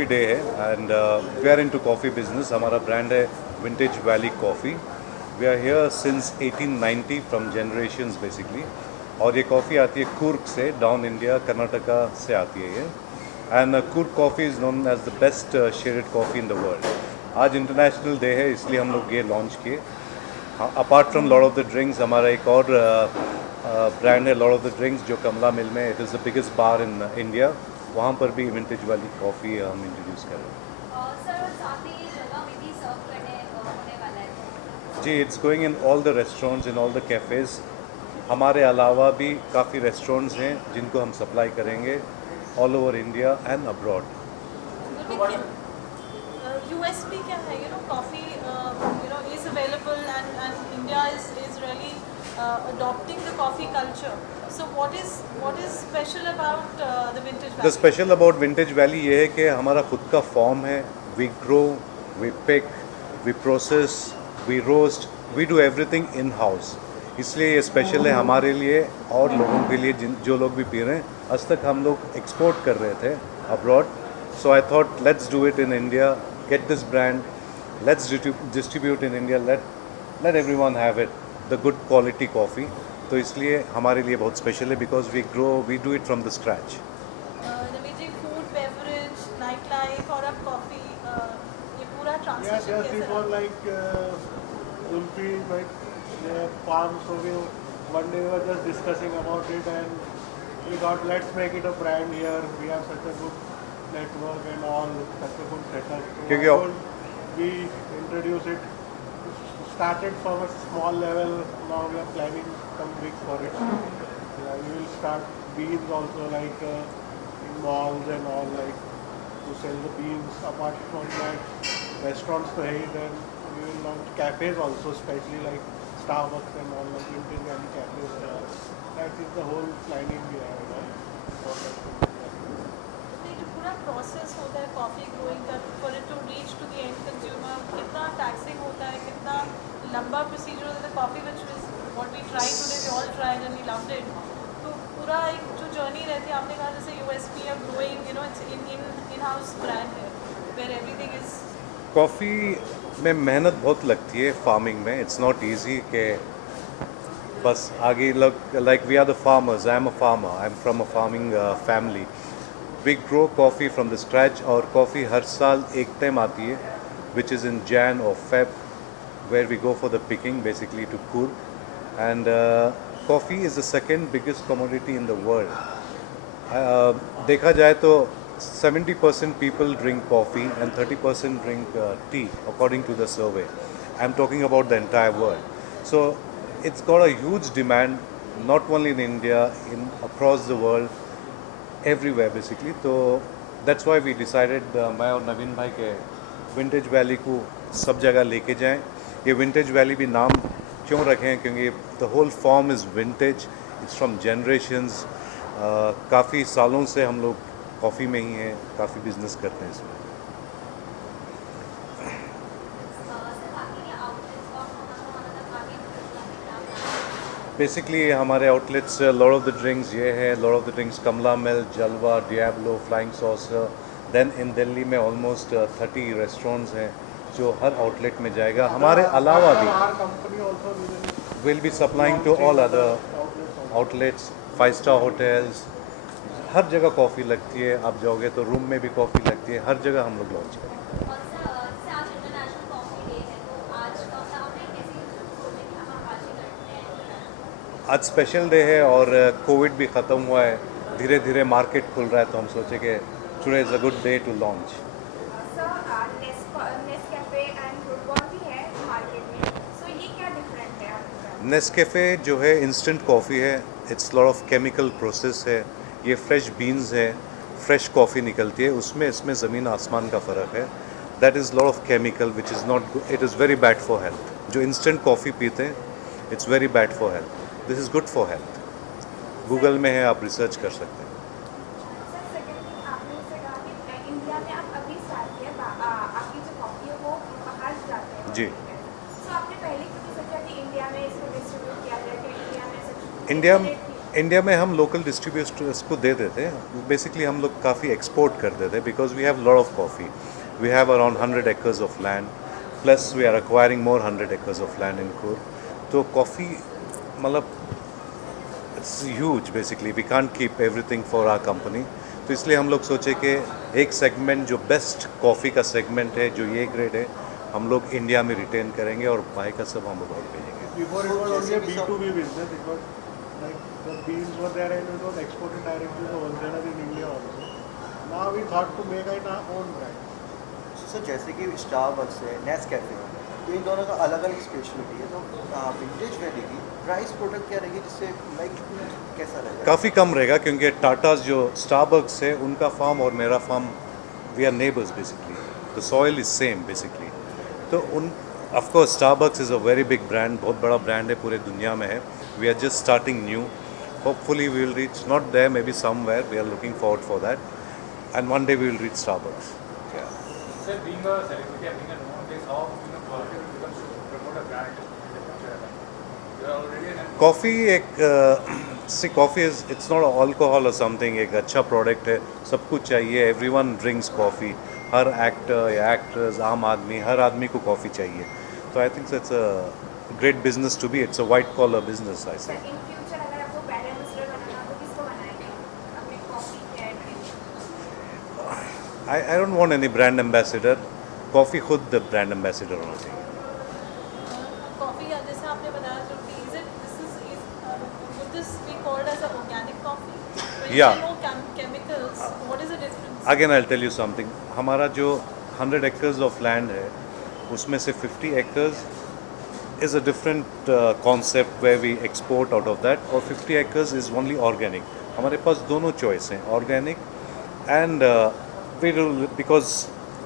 Coffee day है and we are into coffee business. हमारा brand है vintage valley coffee. We are here since 1890 from generations basically. और ये coffee आती है कूर्ग से, डाउन इंडिया कर्नाटका से आती है ये। And Coorg coffee is known as the best shaded coffee in the world. आज इंटरनेशनल डे है इसलिए हम लोग ये लॉन्च किए। Apart from lord of the drinks, हमारा एक और ब्रांड है लॉर्ड ऑफ द ड्रिंक्स, जो कमला मिल में, it is the biggest bar in India. वहाँ पर भी विंटेज वाली कॉफ़ी हम इंट्रोड्यूस कर रहे हैं। सर और साथ ही ये जगह में भी सर्व करने होने वाला है। जी, it's going in all the restaurants, in all the cafes. हमारे अलावा भी काफ़ी रेस्टोरेंट्स हैं जिनको हम सप्लाई करेंगे all over India and abroad. USP क्या है? Coffee is available, and India is really adopting the coffee culture. So what is special about the Vintage the Valley? Special about vintage valley ये है कि हमारा खुद का farm है। We grow, we pick, we process, we roast, we do everything in house. इसलिए ये special है हमारे लिए और लोगों के लिए जो लोग भी पी रहे हैं। आज तक हम लोग एक्सपोर्ट कर रहे थे abroad, so I thought let's do it in India, get this brand, let's distribute in India, let everyone have it, the good quality coffee. तो इसलिए हमारे लिए बहुत स्पेशल है because we grow, we do it from the scratch. Ravi ji, food, beverage, night life और अब coffee, ये पूरा Yeah, ट्रांसलेशन just कैसे before रहा? like Ulfi, like the farm, so one day we were just discussing about it and we thought let's make it a brand here. We have such a good network and all, such a good setup. So क्योंकि why don't we introduce it? Started from a small level, now we are planning some big for it. Yeah, we will start beans also like in malls and all, like to sell the beans. Apart from that, restaurants to hate, and we will launch cafes also, especially like Starbucks and all, like Vintage Valley cafes. That is the whole planning we have, for that. तो ये जो पूरा process होता है coffee growing का, for it to reach to the end consumer, कितना taxing होता है, कितना लंबा प्रोसीजर होता है coffee, which is what we try today, we all tried and we loved it. तो पूरा एक जो जर्नी रहती है, आपने कहा जैसे USP of growing, it's in house brand है वेयर एवरीथिंग इज। कॉफ़ी में मेहनत बहुत लगती है फार्मिंग में। इट्स नॉट इजी कि बस आगे लोग, like we are the farmers, I am a farmer, I am from a farming family. We grow coffee from the scratch, और कॉफ़ी हर साल एक टाइम आती है विच इज़ इन जैन और Feb, where we go for the picking basically to Coorg. And coffee is the second biggest commodity in the world. देखा जाए तो 70% people drink coffee and 30% drink tea according to the survey. I'm talking about the entire world. So it's got a huge demand not only in India, in across the world, everywhere basically. तो that's why we decided, मैं और नवीन भाई के, vintage valley को सब जगह लेके जाएं। ये विंटेज वैली भी नाम क्यों रखें हैं? क्योंकि the whole farm is vintage, it's from generations. काफ़ी सालों से हम लोग कॉफ़ी में ही हैं, काफ़ी बिजनेस करते हैं इसमें। सर बाकी ये आउटलेट्स और हमारा तक आगे मतलब बेसिकली हमारे outlets Lord of the drinks ये है, लॉर्ड ऑफ द ड्रिंक्स कमला मिल, जलवा, Diablo, flying saucer. Then in Delhi में ऑलमोस्ट 30 रेस्टोरेंट्स हैं जो हर आउटलेट में जाएगा। हमारे अलावा भी Our company also will be supplying to all other outlets also. Outlets, 5 star hotels. हर जगह कॉफ़ी लगती है, आप जाओगे तो रूम में भी कॉफ़ी लगती है, हर जगह हम लोग लॉन्च करेंगे। और सर जैसे आज इंटरनेशनल कॉफी डे है, तो आज का आपने कैसे सोचा कि हम आज ही करते हैं? आज स्पेशल डे है और कोविड भी ख़त्म हुआ है, धीरे धीरे मार्केट खुल रहा है, तो हम सोचे कि today is a good day to launch. Sir Nescafe and good born भी है मार्केट में, सो ये क्या डिफरेंट है आपका? नेस्कैफ़े जो है इंस्टेंट कॉफ़ी है, it's lot of chemical process है। ये फ्रेश बीन्स है, फ्रेश कॉफ़ी निकलती है, उसमें इसमें ज़मीन आसमान का फ़र्क है। That is lot of chemical which is not good, it is very bad for health. जो इंस्टेंट कॉफ़ी पीते हैं, it's very bad for health, this is good for health. Google में है, आप रिसर्च कर सकते हैं। सर सेकंड थिंग, आपने जैसे कहा कि इंडिया में आप अभी स्टार्ट किया, आपकी जो कॉफ़ी है वो बाहर जाते हैं। जी। सो आपने पहले क्यों नहीं सोचा कि इंडिया में इसको डिस्ट्रीब्यूट किया जाए, कि इंडिया में इंडिया इंडिया में हम लोकल डिस्ट्रीब्यूटर्स को दे देते हैं. बेसिकली हम लोग काफ़ी एक्सपोर्ट कर देते हैं because we have lot of coffee. We have around 100 acres of land, plus we are acquiring more 100 acres of land in Coorg. तो कॉफ़ी मतलब it's huge. Basically we can't keep everything for our company. तो इसलिए हम लोग सोचे कि एक segment जो बेस्ट कॉफ़ी का सेगमेंट है, जो ये ग्रेड है, हम लोग इंडिया में रिटेन करेंगे और बाकी का सब हम लोग और भेजेंगे. Before it was only a B2B business. It was like the beans were there and it was exported directly to wholesalers in India also. Now we thought to make it our own brand. Sir जैसे कि Starbucks है, Nescafe है, तो इन दोनों का अलग अलग speciality है. तो विंटेज वैली की प्राइस प्रोडक्ट क्या रहेगी, जिससे लाइक कैसा रहेगा? काफ़ी कम रहेगा क्योंकि टाटास जो स्टारबक्स है उनका फार्म और मेरा farm, we are neighbours basically. The soil is same basically. तो उन of course Starbucks is a very big brand, बहुत बड़ा ब्रांड है, पूरे दुनिया में है. We are just starting new. Hopefully we will reach not there, maybe somewhere. We are looking forward for that and one day we will reach Starbucks. Sir, being a celebrity and being a known face, how quality will become to promote a brand in the future? You are already an coffee एक see coffee is it's not alcohol और something. एक अच्छा product है, सब कुछ चाहिए. Everyone drinks coffee. हर actor या एक्ट्रेस, आम आदमी, हर आदमी को कॉफ़ी चाहिए. तो I think it's a great business to be. It's a white collar business I say. In future अगर आपको ब्रांड एम्बेसडर बनाना हो तो किसको बनाएंगे अपने कॉफी के ऐड के लिए? I don't want any brand ambassador. Coffee खुद ब्रांड एम्बेसडर होना चाहिए. कॉफ़ी जैसे आपने बताया जो is it this is would this be called as a organic coffee? When you Yeah. say no chemicals, what is the difference? Again I tell you something. हमारा जो 100 acres of land है उसमें से 50 acres is a different concept where we export out of that, और 50 acres is only organic. हमारे पास दोनों choice हैं, organic and we will, because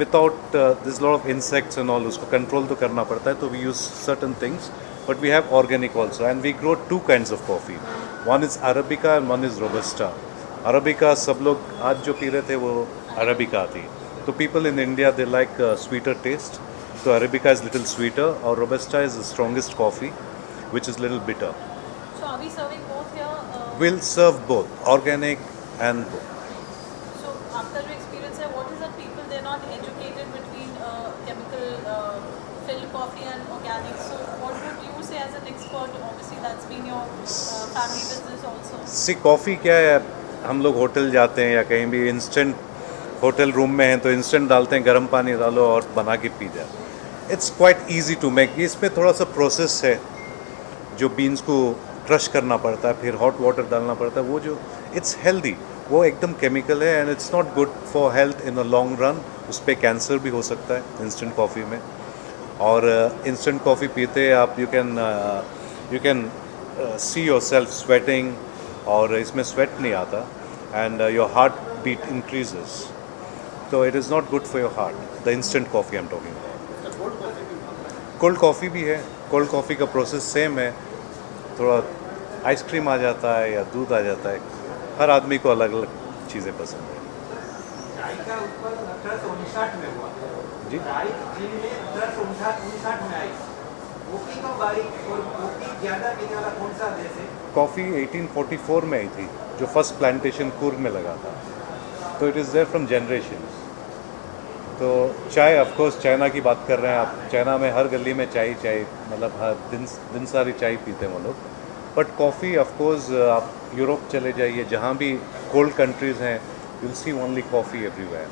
without there's a lot of insects and all, उसको control तो करना पड़ता है, तो we use certain things, but we have organic also and we grow two kinds of coffee. One is Arabica and one is Robusta. Arabica सब लोग आज जो पी रहे थे वो Arabica थी. तो people in India they like sweeter taste. So Arabica is little sweeter, or Robusta is the strongest coffee, which is little bitter. So are we serving both here? We'll serve both, organic and both. So आपका जो experience है, what is that people they're not educated between chemical filled coffee and organic. So what would you say as an expert? Obviously that's been your family business also. See, coffee क्या है, हम लोग hotel जाते हैं या कहीं भी instant hotel room में हैं तो इंस्टेंट डालते हैं, गर्म पानी डालो और बना के पी जाए. It's quite easy to make. इसमें थोड़ा सा प्रोसेस है, जो बीन्स को क्रश करना पड़ता है, फिर हॉट वाटर डालना पड़ता है. वो जो इट्स हेल्दी, वो एकदम केमिकल है and it's not good for health in a long run. उस पर कैंसर भी हो सकता है इंस्टेंट कॉफ़ी में. और इंस्टेंट कॉफ़ी पीते आप you can see yourself sweating, और इसमें स्वेट नहीं आता and your heart beat increases. तो it is not good for your heart, the instant coffee I am talking about. Cold coffee भी है. कोल्ड कॉफ़ी का प्रोसेस सेम है. थोड़ा आइसक्रीम आ जाता है या दूध आ जाता है. हर आदमी को अलग अलग चीज़ें पसंद है. चाय का उत्पादन 1859 में हुआ. जी. चाय चीन में 1859 में आई. कॉफी कब आई और कॉफी ज़्यादा पीने वाला कौन सा देश है? कॉफ़ी 1844 में आई थी, जो फर्स्ट प्लांटेशन कुर्ग में लगा था. तो it is there from generation. तो चाय ऑफ कोर्स चाइना की बात कर रहे हैं आप. चाइना में हर गली में चाय मतलब हर दिन सारी चाय पीते हैं वो लोग. बट कॉफ़ी ऑफ कोर्स आप यूरोप चले जाइए, जहाँ भी कोल्ड कंट्रीज़ हैं, you will see only coffee everywhere.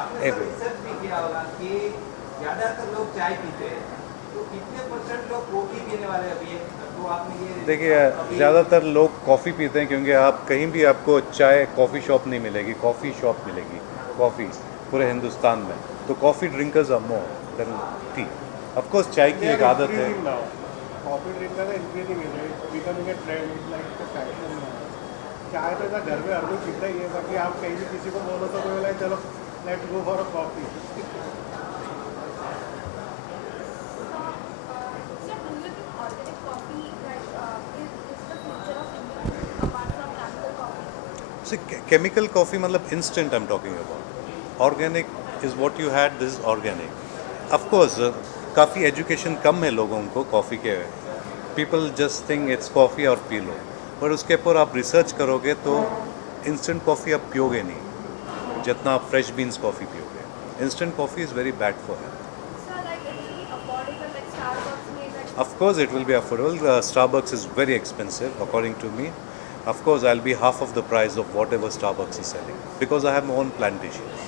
आपने रिसर्च भी किया होगा कि ज़्यादातर लोग चाय पीते हैं, तो कितने % लोग कॉफी पीने वाले अभी हैं? तो आपने ये देखिए, ज़्यादातर लोग कॉफ़ी पीते हैं क्योंकि आप कहीं भी आपको चाय कॉफ़ी शॉप नहीं मिलेगी, कॉफ़ी शॉप मिलेगी. कॉफ़ी पूरे हिंदुस्तान में. तो coffee drinkers are more than tea. Of course चाय की एक आदत है. कॉफी ड्रिंकर है इंक्रीजिंग है. It's becoming a trend. It's like a fashion. चाय तो ऐसा घर में हर कोई पीता ही है. बाकी आप कहीं भी किसी को बोलो तो बोला चलो let's go for a coffee. So do you think organic coffee is the future of India apart from chemical coffee? See, chemical coffee मतलब instant I'm talking about. Organic is what you had. This is organic. Of course, काफ़ी education कम है लोगों को coffee के. People just think it's coffee और P low. पर उसके ऊपर आप रिसर्च करोगे तो इंस्टेंट कॉफ़ी आप पियोगे नहीं जितना आप फ्रेश बीन्स कॉफ़ी पियोगे. Instant coffee is very bad for health. So like it will be affordable like Starbucks में like Of course, it will be affordable. Starbucks is very expensive, according to me. Of course, I'll be half of the price of whatever Starbucks is selling because I have my own plantations.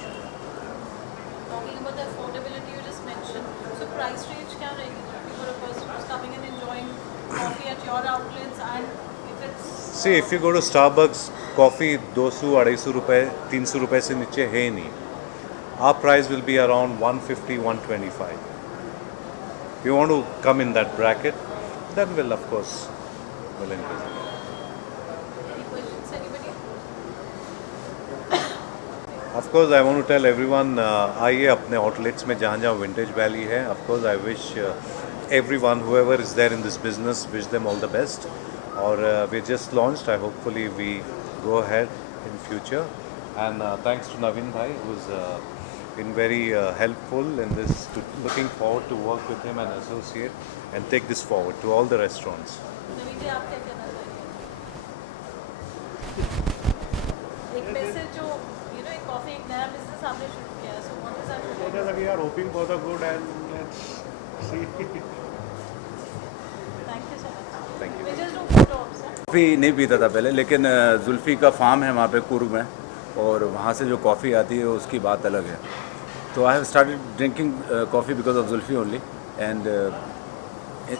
Talking about the affordability you just mentioned, so price range क्या रहेगी for a person who's coming and enjoying coffee at your outlets, and if it's See, if you go to Starbucks, coffee 200-250 रुपए 300 रुपए से नीचे है ही नहीं. Our price will be around 150-125. If you want to come in that bracket, then we'll of course will increase it. any questions, anybody? Of course, I want to tell everyone, आइए अपने outlets में जहाँ जहाँ Vintage Valley है. Of course, I wish everyone, whoever is there in this business, wish them all the best. और we just launched. Hopefully we go ahead in future. And thanks to Naveen Bhai, who's been very helpful in this. Looking forward to work with him and associate and take this forward to all the restaurants. नवीन जी आप क्या कहना चाहिए? एक message जो एक coffee एक नया business आपने शुरू किया है, so what is that? So that we are hoping for the good and let's see. Thank you so much. Thank you. We just do photo ops, huh? Coffee नहीं पीता था पहले, लेकिन जुल्फ़ी का फार्म है वहाँ पे कुर्ग में, और वहाँ से जो कॉफ़ी आती है उसकी बात अलग है. तो I have started drinking coffee because of Zulfi only. And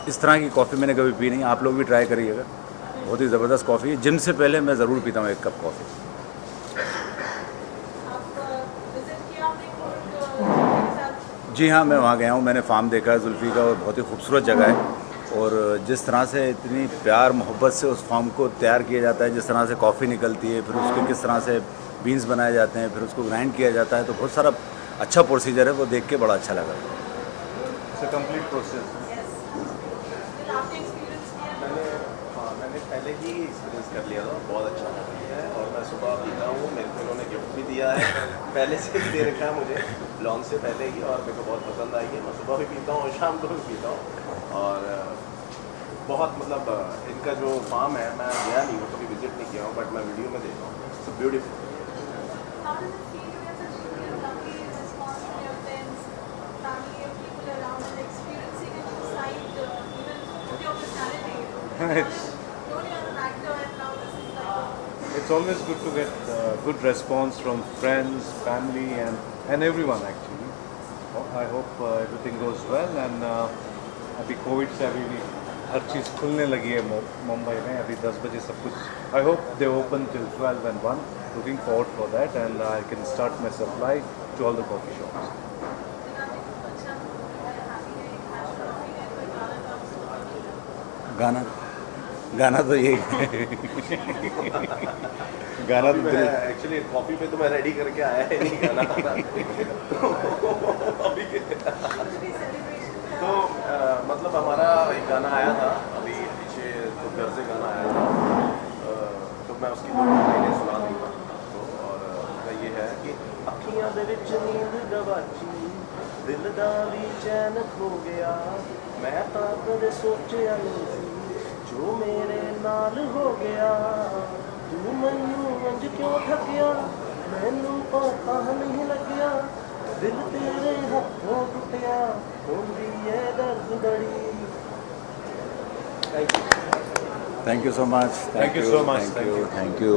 इस तरह की कॉफ़ी मैंने कभी पी नहीं. आप लोग भी ट्राई करिएगा, बहुत ही ज़बरदस्त कॉफ़ी. जिम से पहले मैं ज़रूर पीता हूँ एक कप कॉफ़ी. आप विजिट किया आपने कुर्ग के साथ? जी हाँ, मैं वहाँ गया हूँ. मैंने फार्म देखा है जुल्फ़ी का, और बहुत ही खूबसूरत जगह है. और जिस तरह से इतनी प्यार मोहब्बत से उस फार्म को तैयार किया जाता है, जिस तरह से कॉफ़ी निकलती है, फिर उसको किस तरह से बीन्स बनाए जाते हैं, फिर उसको ग्राइंड किया जाता है, तो बहुत सारा अच्छा प्रोसीजर है. वो देख के बड़ा अच्छा लगा. It's a complete process. Still आपने एक्सपीरियंस किया? मैंने पहले ही एक्सपीरियंस कर लिया था. बहुत अच्छा है और मैं सुबह पीता हूँ. मेरे को उन्होंने गिफ्ट भी दिया है, पहले से भी दे रखा है मुझे लॉन्च से पहले ही, और मेरे को बहुत पसंद आई है. मैं सुबह भी पीता हूँ और शाम को भी पीता हूँ. और बहुत मतलब इनका जो फार्म है, मैं गया नहीं हूँ, कभी विजिट नहीं किया हूँ, बट मैं वीडियो में देखा हूँ. It's beautiful. how does it feel to get such lovely response from your friends, family and people around and experiencing it inside even with your personality? It's- Don't you are an actor and now this is like It's always good to get good response from friends, family, and everyone actually. I hope everything goes well. And अभी Covid से अभी भी हर चीज़ खुलने लगी है मुंबई में. अभी 10 बजे सब कुछ. I hope they open till 12 and 1. Looking forward for that, and I can start my supply to all the coffee shops. गाना गाना तो यही गाना तो मैं एक्चुअली कॉफ़ी पे तो मैं रेडी करके आया है नहीं गाना. अभी तो मतलब हमारा एक गाना आया था अभी पीछे, तो घर से गाना आया था. तो मैं उसकी दो लाइनें सुना दूँगा. तो और उसका ये है कि अखियाँ दे विच नींद गवाची, दिल दा भी चैन खो गया, मैं तां कदे सोचिया नहीं सी जो मेरे नाल हो गया. तू मैनू अंज क्यों ठगिया, मैनू पता नहीं लग्या, दिल तेरे हथों टुटिया, होंदी है दर्द बड़ी. Thank you. Thank you so much. Thank you so much. Thank you.